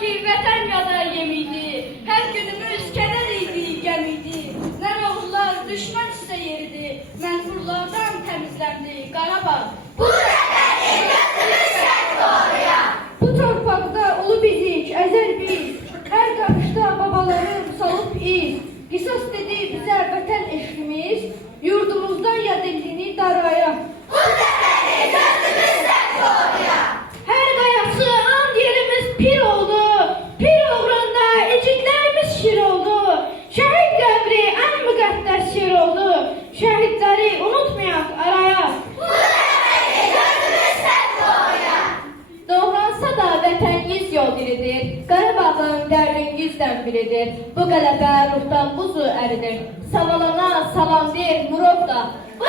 ki vətən yada yemiydi. Hər günümüz kədər idi, qəm idi. Nər oğullar düşmən üstə yeridi. Mənfurlardan təmizləndi Qarabağ. Bu vətəni götürürsək doğruya. Bu torpaqda ulu bizik, əzər biz. Hər qarışda babalarım salıb iz. Qisas dedi bizə vətən eşqimiz. Yurdumuzdan yad elini daraya. Bu vətəni götürürsək doğruya. Hər qayası and yerimiz pir oldu. Pir uğrunda igidlərimiz şir oldu. Şəhid qəbri ən müqəddəs yer oldu. Şəhidləri unutmayaq araya. Bu vətəni götürürsək doğruya. Doğransa da vətən yüz yol diridir. Qarabağın dərdin yüzdən biridir. Bu qələbə ruhdan buzu əridir. Savalana salam der Murad da. Bu